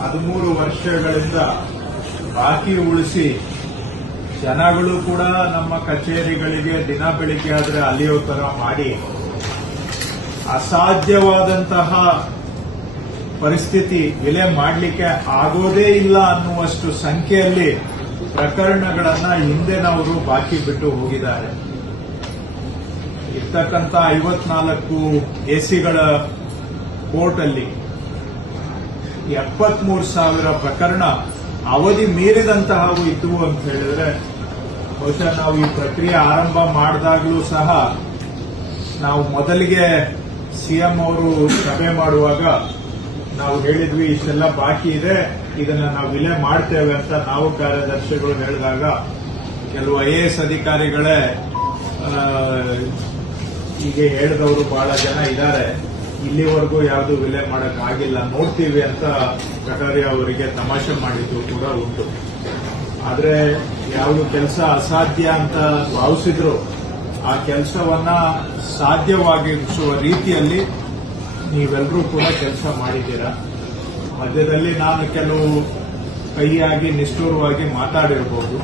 ಹದಿಮೂರು ವರ್ಷಗಳಿಂದ ಬಾಕಿ ಉಳಿಸಿ ಜನಗಳು ಕೂಡ ನಮ್ಮ ಕಚೇರಿಗಳಿಗೆ ದಿನ ಬೆಳಿಗ್ಗೆ ಆದರೆ ಅಲಿಯೋ ತರ ಮಾಡಿ ಅಸಾಧ್ಯವಾದಂತಹ ಪರಿಸ್ಥಿತಿ ಎಲೆ ಮಾಡಲಿಕ್ಕೆ ಆಗೋದೇ ಇಲ್ಲ ಅನ್ನುವಷ್ಟು ಸಂಖ್ಯೆಯಲ್ಲಿ ಪ್ರಕರಣಗಳನ್ನ ಹಿಂದೆನವರು ಬಾಕಿ ಬಿಟ್ಟು ಹೋಗಿದ್ದಾರೆ. ಇರ್ತಕ್ಕಂಥ ಐವತ್ನಾಲ್ಕು ಎಸಿಗಳ ಕೋರ್ಟ್ ಅಲ್ಲಿ ಎಪ್ಪತ್ಮೂರು ಸಾವಿರ ಪ್ರಕರಣ ಅವಧಿ ಮೀರಿದಂತಹವು ಇದ್ದವು ಅಂತ ಹೇಳಿದ್ರೆ, ಬಹುಶಃ ನಾವು ಈ ಪ್ರಕ್ರಿಯೆ ಆರಂಭ ಮಾಡಿದಾಗಲೂ ಸಹ ನಾವು ಮೊದಲಿಗೆ ಸಿಎಂ ಅವರು ಸಭೆ ಮಾಡುವಾಗ ನಾವು ಹೇಳಿದ್ವಿ, ಇಷ್ಟೆಲ್ಲ ಬಾಕಿ ಇದೆ, ಇದನ್ನ ನಾವು ವಿಲೆ ಮಾಡ್ತೇವೆ ಅಂತ ನಾವು ಕಾರ್ಯದರ್ಶಿಗಳು ಹೇಳಿದಾಗ ಕೆಲವು ಐಎಎಸ್ ಅಧಿಕಾರಿಗಳೇ ಹೀಗೆ ಹೇಳಿದವರು ಬಹಳ ಜನ ಇದ್ದಾರೆ. ಇಲ್ಲಿವರೆಗೂ ಯಾವುದು ವಿಲೆ ಮಾಡಕ್ ಆಗಿಲ್ಲ. ನೋಡ್ತೀವಿ ಅಂತ ಕಟಾರಿ ಅವರಿಗೆ ತಮಾಷೆ ಮಾಡಿದ್ದು ಕೂಡ ಉಂಟು. ಆದ್ರೆ ಯಾವುದು ಕೆಲಸ ಅಸಾಧ್ಯ ಅಂತ ಭಾವಿಸಿದ್ರು, ಆ ಕೆಲಸವನ್ನ ಸಾಧ್ಯವಾಗಿಸುವ ರೀತಿಯಲ್ಲಿ ನೀವೆಲ್ಲರೂ ಕೂಡ ಕೆಲಸ ಮಾಡಿದ್ದೀರಾ? ಮಧ್ಯದಲ್ಲಿ ನಾನು ಕೆಲವು ಕೈಯಾಗಿ ನಿಷ್ಠೂರವಾಗಿ ಮಾತಾಡಿರಬಹುದು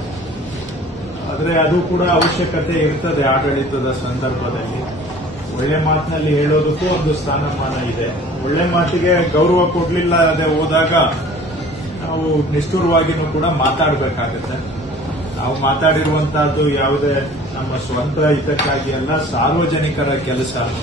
ಆದರೆ ಅದು ಕೂಡ ಅವಶ್ಯಕತೆ ಇರ್ತದೆ ಆಡಳಿತದ ಸಂದರ್ಭದಲ್ಲಿ. ಒಳ್ಳೆ ಮಾತಿನಲ್ಲಿ ಹೇಳೋದಕ್ಕೂ ಒಂದು ಸ್ಥಾನಮಾನ ಇದೆ. ಒಳ್ಳೆ ಮಾತಿಗೆ ಗೌರವ ಕೊಡ್ಲಿಲ್ಲ ಅದೇ ಹೋದಾಗ ನಾವು ನಿಷ್ಠುರವಾಗಿನೂ ಕೂಡ ಮಾತಾಡಬೇಕಾಗತ್ತೆ. ನಾವು ಮಾತಾಡಿರುವಂತಹದ್ದು ಯಾವುದೇ ನಮ್ಮ ಸ್ವಂತ ಹಿತಕ್ಕಾಗಿ ಅಲ್ಲ, ಸಾರ್ವಜನಿಕರ ಕೆಲಸ.